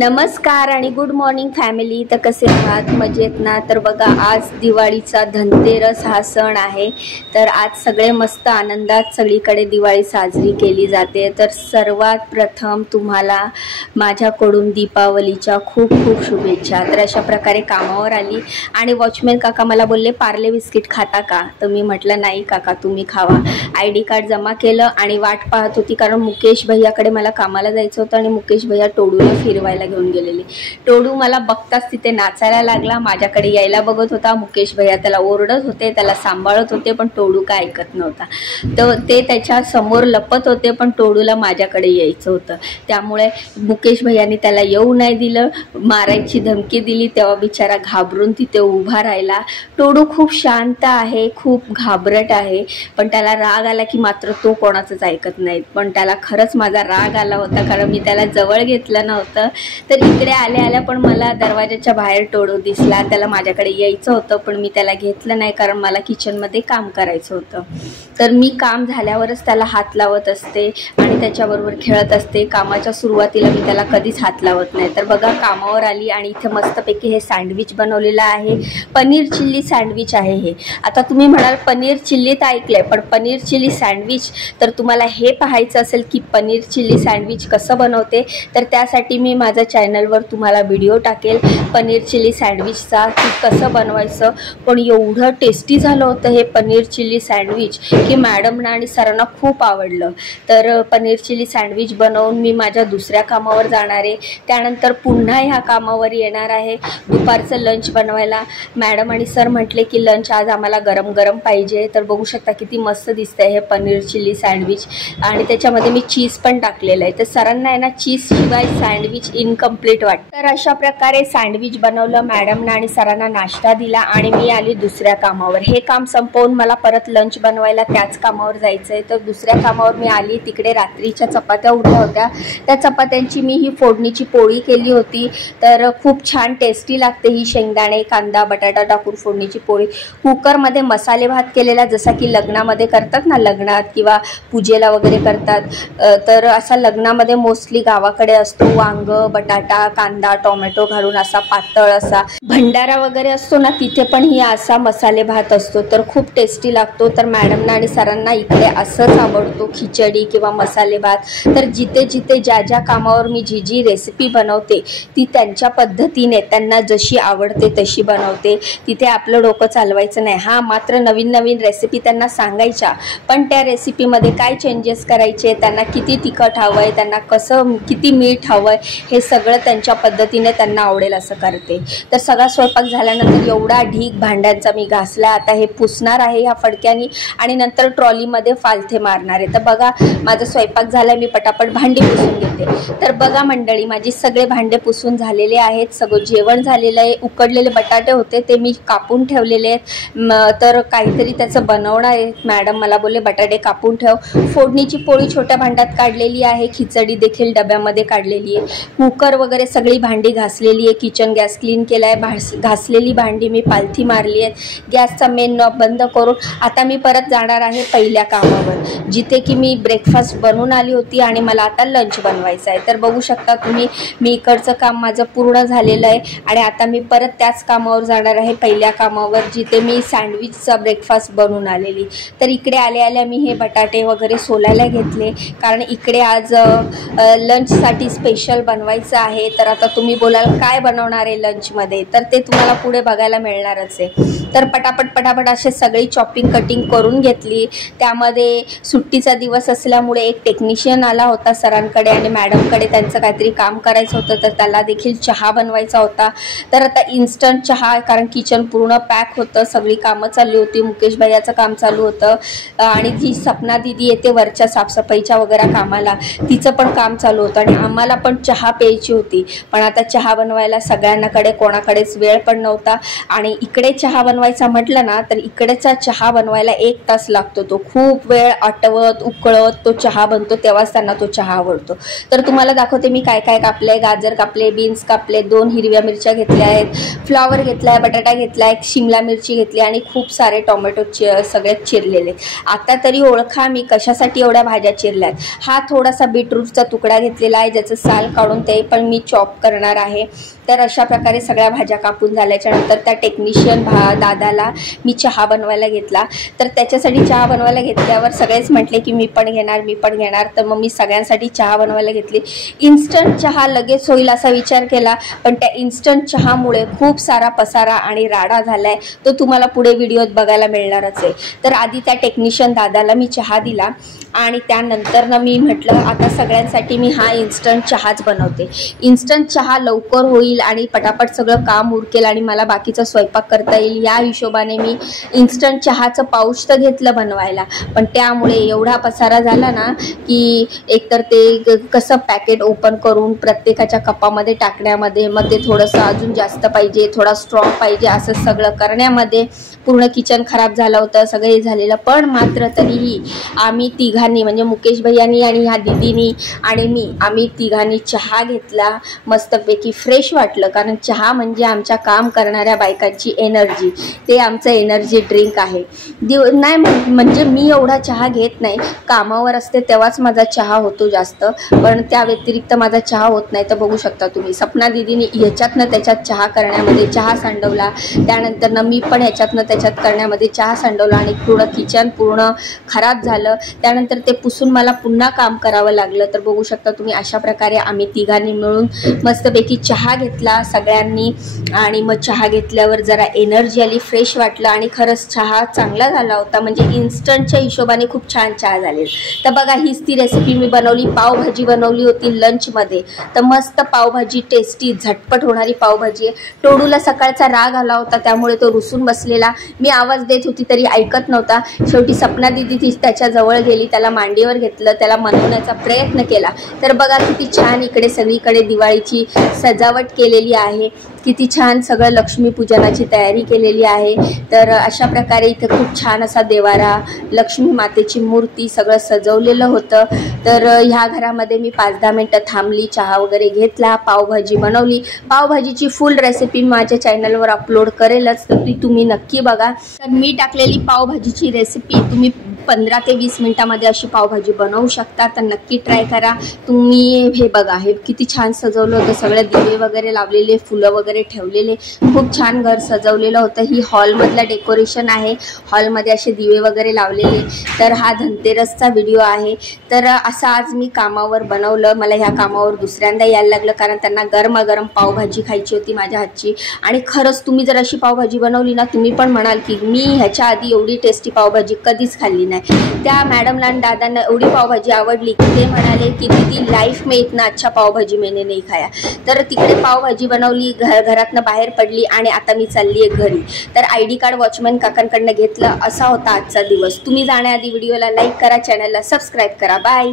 नमस्कार आणि good morning family. तर कसे आहात? मजेत ना? तर बघा, आज दिवाळीचा धनतेरस हा सण आहे. तर आज सगळे मस्त आनंदात सगळीकडे दिवाळी साजरी केली जाते. तर सर्वात प्रथम तुम्हाला माझ्याकडून दीपावलीच्या खूप खूप शुभेच्छा. तर अशा प्रकारे कामावर आली आणि वॉचमॅन काका मला बोलले पार्ले बिस्किट खाता का? तर मी म्हटलं नाही काका, तुम्ही खावा. ID कार्ड जमा केलं आणि वाट पाहत होती, कारण मुकेश भैयाकडे मला कामाला जायचं होतं आणि मुकेश भैया टोडूला फिरवायला घेऊन गेलेले. टोडू मला बघताच तिथे नाचायला लागला, माझ्याकडे यायला बघत होता. मुकेश भैया त्याला ओरडत होते, त्याला सांभाळत होते, पण टोडू काय ऐकत नव्हता. तर ते त्याच्या समोर लपत होते, पण टोडूला माझ्याकडे यायचं होतं. त्यामुळे मुकेश भैयानी त्याला येऊ नाही दिलं, मारायची धमकी दिली. तेव्हा बिचारा घाबरून तिथे उभा राहिला. टोडू खूप शांत आहे, खूप घाबरट आहे, पण त्याला राग आला की मात्र तो कोणाचंच ऐकत नाही. पण त्याला खरंच माझा राग आला होता, कारण मी त्याला जवळ घेतलं नव्हतं. तर इकडे आल्या आल्या पण मला दरवाजाच्या बाहेर टोडू दिसला. त्याला माझ्याकडे यायचं होतं, पण मी त्याला घेतलं नाही, कारण मला किचनमध्ये काम करायचं होतं. तर मी काम झाल्यावरच त्याला हात लावत असते आणि त्याच्याबरोबर खेळत असते. कामाच्या सुरुवातीला मी त्याला कधीच हात लावत नाही. तर बघा, कामावर आली आणि इथे मस्तपैकी हे सँडविच बनवलेलं आहे. पनीर चिल्ली सँडविच आहे हे. आता तुम्ही म्हणाल पनीर चिल्ली तर ऐकलंय, पण पनीर चिल्ली सँडविच तर तुम्हाला हे पाहायचं असेल की पनीर चिल्ली सँडविच कसं बनवते, तर त्यासाठी मी माझ्या चॅनलवर तुम्हाला व्हिडिओ टाकेल पनीर चिल्ली सँडविचचा, की कसं बनवायचं. पण एवढं टेस्टी झालं होतं हे पनीर चिल्ली सँडविच की मॅडमना आणि सरांना खूप आवडलं. तर पनीर चिल्ली सँडविच बनवून मी माझ्या दुसऱ्या कामावर जाणार आहे. त्यानंतर पुन्हा ह्या कामावर येणार आहे दुपारचं लंच बनवायला. मॅडम आणि सर म्हटले की लंच आज आम्हाला गरम गरम पाहिजे. तर बघू शकता किती मस्त दिसतंय हे पनीर चिल्ली सँडविच, आणि त्याच्यामध्ये मी चीज पण टाकलेलं आहे. तर सरांना आहे ना चीज शिवाय सँडविच इनकम्प्लीट वाटतं. तर अशा प्रकारे सँडविच बनवलं, मॅडमना आणि सरांना नाश्ता दिला आणि मी आली दुसऱ्या कामावर. हे काम संपवून मला परत लंच बनवायला त्याच कामावर जायचं आहे. तर दुसऱ्या कामावर मी आली. तिकडे रात्रीच्या चपात्या उरल्या होत्या. त्या चपात्यांची मी ही फोडणीची पोळी केली होती. तर खूप छान टेस्टी लागते ही शेंगदाणे कांदा बटाटा टाकून फोडणीची पोळी. कुकरमध्ये मसाले भात केलेला, जसा की लग्नामध्ये करतात ना, लग्नात किंवा पूजेला वगैरे करतात. तर असा लग्नामध्ये मोस्टली गावाकडे असतो. वांग बटाटा कांदा टोमॅटो घालून असा पातळ असा भंडारा वगैरे असतो ना, तिथे पण ही असा मसाले भात असतो. तर खूप टेस्टी लागतो. तर मॅडमना आणि सरांना इकडे असंच आवडतो, खिचडी किंवा मसाले भात. तर जिथे जिथे ज्या ज्या कामावर मी जी जी रेसिपी बनवते ती त्यांच्या पद्धतीने त्यांना जशी आवडते तशी बनवते. तिथे आपलं डोकं चालवायचं नाही. हां, मात्र नवीन नवीन रेसिपी त्यांना सांगायच्या, पण त्या रेसिपीमध्ये काय चेंजेस करायचे, त्यांना किती तिखट हवं आहे, त्यांना कसं किती मीठ हवं आहे, हे सगळं त्यांच्या पद्धतीने त्यांना आवडेल असं करते. तर सगळा स्वयंपाक झाल्यानंतर एवढा ढीग भांड्यांचा मी घासला. आता हे पुसणार आहे ह्या फडक्यानी आणि नंतर ट्रॉलीमध्ये फालथे मारणार आहे. तर बघा, माझा स्वयंपाक झाला, मी पटापट भांडी पुसून घेते. तर बघा मंडळी, माझी सगळे भांडे पुसून झालेले आहेत. सगळं जेवण झालेलं आहे. उकडलेले बटाटे होते ते मी कापून ठेवलेले आहेत. तर काहीतरी त्याचं बनवणार आहे. मॅडम मला बोलले बटाटे कापून ठेव. फोडणीची पोळी छोट्या भांड्यात काढलेली आहे. खिचडी देखील डब्यामध्ये काढलेली आहे. कुकर वगैरे सगळी भांडी घासलेली आहे. किचन गॅस क्लीन केला आहे. घासलेली भांडी मी पालथी मारली आहे. गॅसचा मेन नॉब बंद करून आता मी परत जाणार आहे पहिल्या कामावर, जिथे की मी ब्रेकफास्ट बनवून आली होती आणि मला आता लंच बनवायचं आहे. तर बघू शकता तुम्ही, मी इकडचं काम माझं पूर्ण झालेलं आहे आणि आता मी परत त्याच कामावर जाणार आहे, पहिल्या कामावर, जिथे मी सँडविचचा ब्रेकफास्ट बनवून आलेली. तर इकडे आल्या आल्या मी हे बटाटे वगैरे सोलायला घेतले, कारण इकडे आज लंचसाठी स्पेशल बनवायचं आहे. तर आता तुम्ही बोलाल काय बनवणार आहे लंचमध्ये, तर ते तुम्हाला पुढे बघायला मिळणारच आहे. तर पटापट असे सगळी चॉपिंग कटिंग करून घेतली. त्यामध्ये सुट्टीचा दिवस असल्यामुळे एक टेक्निशियन आला होता सरांकडे आणि मॅडमकडे, त्यांचं काहीतरी काम करायचं होतं. तर त्याला देखील चहा बनवायचा होता. तर आता इन्स्टंट चहा, कारण किचन पूर्ण पॅक होतं, सगळी कामं चालली होती. मुकेश भैयाचं काम चालू होतं आणि जी सपना दिदी येते वरच्या साफसफाईच्या वगैरे कामाला, तिचं पण काम चालू होतं आणि आम्हाला पण चहा प्यायची होती. पण आता चहा बनवायला सगळ्यांकडे कोणाकडेच वेळ पण नव्हता आणि इकडे चहा बनवायला बनवायचा म्हटलं ना तर इकडेचा चहा बनवायला 1 तास लागतो. तो खूप वेळ आटवत उकळत तो चहा बनतो, तेव्हाच त्यांना तो चहा आवडतो. तर तुम्हाला दाखवते मी काय काय कापले. गाजर कापले, बीन्स कापले, 2 हिरव्या मिरच्या घेतल्या आहेत, फ्लॉवर घेतलाय, बटाटा घेतलाय, शिमला मिरची घेतली आणि खूप सारे टोमॅटो सगळ्यात चिरलेले. आता तरी ओळखा मी कशासाठी एवढ्या भाज्या चिरल्यात. हा थोडासा बीटरूटचा तुकडा घेतलेला आहे, ज्याचं साल काढून ते पण मी चॉप करणार आहे. तर अशा प्रकारे सगळ्या भाज्या कापून झाल्याच्या नंतर त्या टेक्निशियन दादाला मी चहा बनवायला घेतला. तर त्याच्यासाठी चहा बनवायला घेतल्यावर सगळेच म्हटले की मी पण घेणार. तर मग मी सगळ्यांसाठी चहा बनवायला घेतली. इन्स्टंट चहा लगेच होईल असा विचार केला, पण त्या इन्स्टंट चहामुळे खूप सारा पसारा आणि राडा झालाय. तो तुम्हाला पुढे व्हिडिओत बघायला मिळणारच आहे. तर आधी त्या टेक्निशियन दादाला मी चहा दिला आणि त्यानंतर ना मी म्हटलं आता सगळ्यांसाठी मी हा इन्स्टंट चहाच बनवते. इन्स्टंट चहा लवकर होईल आणि पटापट सगळं काम उरकेल आणि मला बाकीचा स्वयंपाक करता येईल, या हिशोबाने मी इन्स्टंट चहाचं पाऊच तर घेतलं बनवायला. पण त्यामुळे एवढा पसारा झाला ना की एकतर ते कसं पॅकेट ओपन करून प्रत्येकाच्या कपामध्ये टाकण्यामध्ये, मग ते थोडंसं अजून जास्त पाहिजे, थोडा स्ट्रॉंग पाहिजे, असं सगळं करण्यामध्ये पूर्ण किचन खराब झालं होतं, सगळं हे झालेलं. पण मात्र तरीही आम्ही तिघांनी म्हणजे मुकेश भैयानी आणि ह्या दीदीनी आणि मी, आम्ही तिघांनी चहा घेतला. मस्तपैकी फ्रेश वाटलं, कारण चहा म्हणजे आमच्या काम करणाऱ्या बायकांची एनर्जी, ते आमचं एनर्जी ड्रिंक आहे. नाही म्हणजे मी एवढा चहा घेत नाही, कामावर असते तेव्हाच माझा चहा होतो जास्त, पण त्या व्यतिरिक्त माझा चहा होत नाही. तर बघू शकता तुम्ही, सपना दीदीने ह्याच्यातनं त्याच्यात चहा करण्यामध्ये चहा सांडवला, त्यानंतर मी पण ह्याच्यातनं त्याच्यात करण्यामध्ये चहा सांडवला आणि पूर्ण किचन पूर्ण खराब झालं. त्यानंतर ते पुसून मला पुन्हा काम करावं लागलं. तर बघू शकता तुम्ही, अशा प्रकारे आम्ही तिघांनी मिळून मस्तपैकी चहा घेतला सगळ्यांनी. आणि मग चहा घेतल्यावर जरा एनर्जी आली, फ्रेश वाटलं आणि खरंच चहा चांगला झाला होता. म्हणजे इन्स्टंटच्या हिशोबाने खूप छान चहा झाले. तर बघा, हीच ती रेसिपी मी बनवली. पावभाजी बनवली होती लंचमध्ये. तर मस्त पावभाजी, टेस्टी झटपट होणारी पावभाजी आहे. टोडूला सकाळचा राग आला होता, त्यामुळे तो रुसून बसलेला. मी आवाज देत होती तरी ऐकत नव्हता. शेवटी सपना दीदी त्याच्या जवळ गेली, त्याला मांडीवर घेतलं, त्याला मनवण्याचा प्रयत्न केला. तर बघा किती छान इकडे सगळीकडे दिवाळीची सजावट केलेली आहे, किती छान सगळं लक्ष्मीपूजनाची तयारी केलेली आहे. तर अशा प्रकारे इथे खूप छान असा देवारा, लक्ष्मी मातेची मूर्ती सगळं सजवलेलं होतं. तर ह्या घरामध्ये मी 5-10 मिनटं थांबली, चहा वगैरे घेतला, पावभाजी बनवली. पावभाजीची फुल रेसिपी माझ्या चॅनलवर अपलोड करेलच, तर ती तुम्ही नक्की बघा. तर मी टाकलेली पावभाजीची रेसिपी तुम्ही 15 ते 20 मिनिटामध्ये अशी पावभाजी बनवू शकता. तर नक्की ट्राय करा तुम्ही. हे बघा, हे किती छान सजवलं होतं, सगळे दिवे वगैरे लावलेले, फुलं वगैरे ठेवलेले, खूप छान घर सजवलेलं होतं. ही हॉलमधलं डेकोरेशन आहे, हॉलमध्ये असे दिवे वगैरे लावलेले. तर हा धनतेरसचा व्हिडिओ आहे. तर असं आज मी कामावर बनवलं. मला ह्या कामावर दुसऱ्यांदा यायला लागलं, कारण त्यांना गरमागरम पावभाजी खायची होती माझ्या हातची. आणि खरंच तुम्ही जर अशी पावभाजी बनवली ना, तुम्ही पण म्हणाल की मी ह्याच्या आधी एवढी टेस्टी पावभाजी कधीच खाल्ली नाही. त्या मॅडमला आणि दादांना एवढी पावभाजी आवडली की ते म्हणाले की दीदी लाईफ में इतना अच्छा पावभाजी मैंने नहीं खाया. तर तिकडे पावभाजी बनवली, घरातनं बाहेर पडली आणि आता मी चालली आहे घरी. तर ID कार्ड वॉचमॅन काकांकडनं घेतलं. असा होता आजचा दिवस. तुम्ही जाण्याआधी व्हिडिओला लाईक करा, चॅनलला सबस्क्राईब करा. बाय.